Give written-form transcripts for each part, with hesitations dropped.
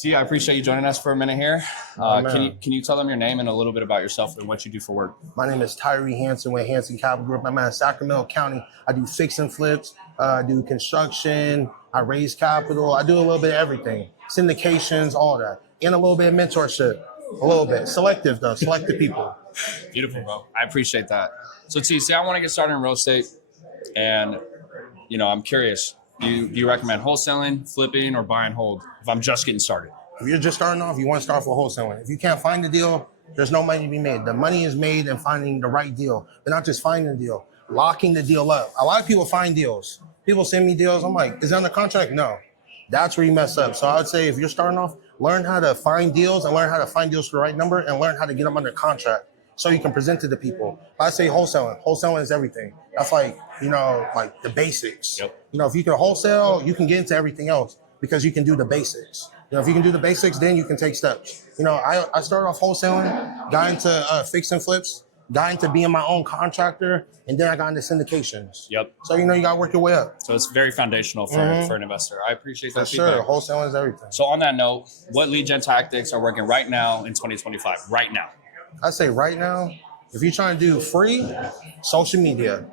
T, I appreciate you joining us for a minute here. Can you tell them your name and a little bit about yourself and what you do for work? My name is Tyree Hanson with Hanson Capital Group. I'm in Sacramento County. I do fix and flips, I do construction, I raise capital, I do a little bit of everything. Syndications, all that. And a little bit of mentorship. A little bit. Selective though, selective people. Beautiful, bro. I appreciate that. So T, say I want to get started in real estate and I'm curious. Do you recommend wholesaling, flipping, or buy and hold if I'm just getting started? If you're just starting off, you want to start with wholesaling. If you can't find the deal, there's no money to be made. The money is made in finding the right deal, but not just finding the deal, locking the deal up. A lot of people find deals. People send me deals. I'm like, is it under contract? No. That's where you mess up. So I would say if you're starting off, learn how to find deals and learn how to find deals for the right number and learn how to get them under contract so you can present it to people. I say wholesaling. Wholesaling is everything. That's like the basics. Yep. If you can wholesale, you can get into everything else because you can do the basics. If you can do the basics, then you can take steps. I started off wholesaling, got into fix and flips, got into being my own contractor, and then I got into syndications. Yep. So, you got to work your way up. So it's very foundational for an investor. I appreciate that. For sure. Wholesaling is everything. So on that note, what lead gen tactics are working right now in 2025? Right now. I say right now, if you're trying to do free, social media.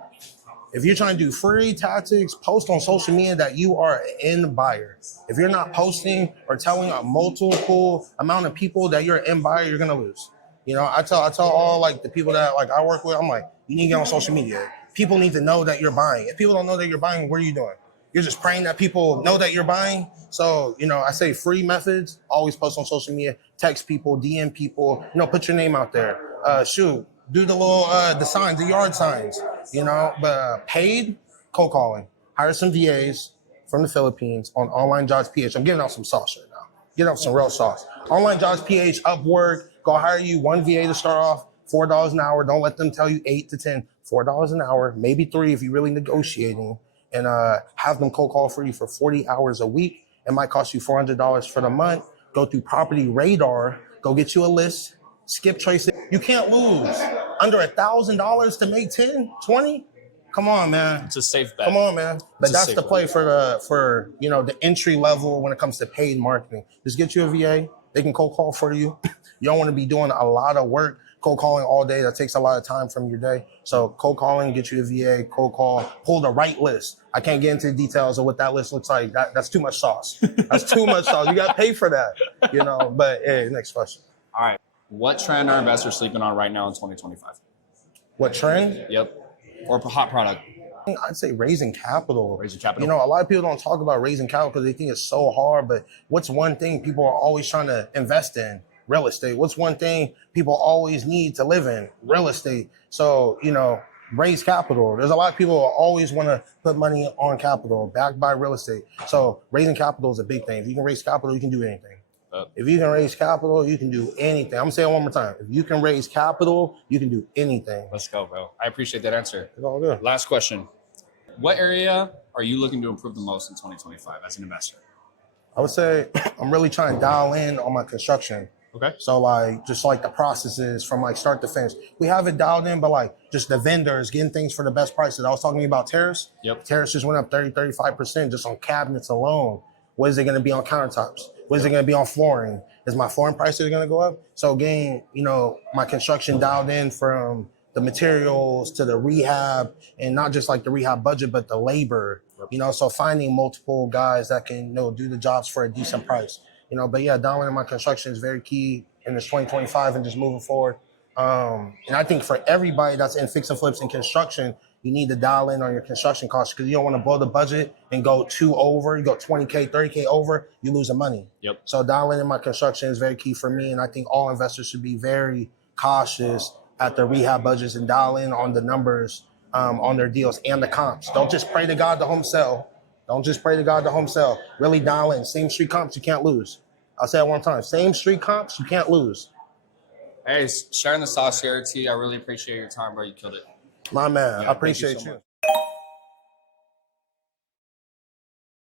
If you're trying to do free tactics, post on social media that you are an end buyer. If you're not posting or telling a multiple amount of people that you're an end buyer, you're gonna lose. I tell all the people that I work with, I'm like, you need to get on social media. People need to know that you're buying. If people don't know that you're buying, what are you doing? You're just praying that people know that you're buying. So, I say free methods, always post on social media, text people, DM people, put your name out there. Do the little, the signs, the yard signs, but paid cold calling. Hire some VAs from the Philippines on Online Jobs PH. I'm giving out some sauce right now. Giving out some real sauce. Online Jobs PH, Upwork, go hire you one VA to start off, $4 an hour. Don't let them tell you 8 to 10, $4 an hour, maybe 3 if you're really negotiating, and have them cold call for you for 40 hours a week. It might cost you $400 for the month. Go through PropertyRadar, go get you a list, skip trace it. You can't lose. Under $1,000 to make 10, 20? Come on, man. It's a safe bet. Come on, man. But that's the play for the entry level when it comes to paid marketing. Just get you a VA. They can cold call for you. You don't want to be doing a lot of work, cold calling all day. That takes a lot of time from your day. So cold calling, get you a VA, cold call, pull the right list. I can't get into the details of what that list looks like. That's too much sauce. That's too much sauce. You got to pay for that, But hey, next question. All right. What trend are investors sleeping on right now in 2025? What trend? Yep. Or hot product? I'd say raising capital. Raising capital. A lot of people don't talk about raising capital because they think it's so hard. But what's one thing people are always trying to invest in? Real estate. What's one thing people always need to live in? Real estate. So, raise capital. There's a lot of people who always want to put money on capital backed by real estate. So raising capital is a big thing. If you can raise capital, you can do anything. If you can raise capital, you can do anything. I'm going to say it one more time. If you can raise capital, you can do anything. Let's go, bro. I appreciate that answer. It's all good. Last question. What area are you looking to improve the most in 2025 as an investor? I would say I'm really trying to dial in on my construction. Okay. So just the processes from start to finish. We have it dialed in, but just the vendors getting things for the best prices. I was talking about tariffs. Yep. Tariffs just went up 35% just on cabinets alone. What is it going to be on countertops? What is it going to be on flooring? Is my flooring prices going to go up? So getting, my construction dialed in from the materials to the rehab, and not just the rehab budget, but the labor, so finding multiple guys that can, do the jobs for a decent price, but yeah, dialing in my construction is very key in this 2025 and just moving forward. And I think for everybody that's in fix and flips and construction, you need to dial in on your construction costs because you don't want to blow the budget and go over. You go 20K, 30K over, you lose the money. Yep. So dialing in my construction is very key for me. And I think all investors should be very cautious at their rehab budgets and dial in on the numbers on their deals and the comps. Don't just pray to God to home sell. Don't just pray to God to home sell. Really dial in. Same street comps, you can't lose. I'll say it one time. Same street comps, you can't lose. Hey, sharing the sauce here, T. I really appreciate your time, bro. You killed it. My man, Yeah, I appreciate thank you so you. much.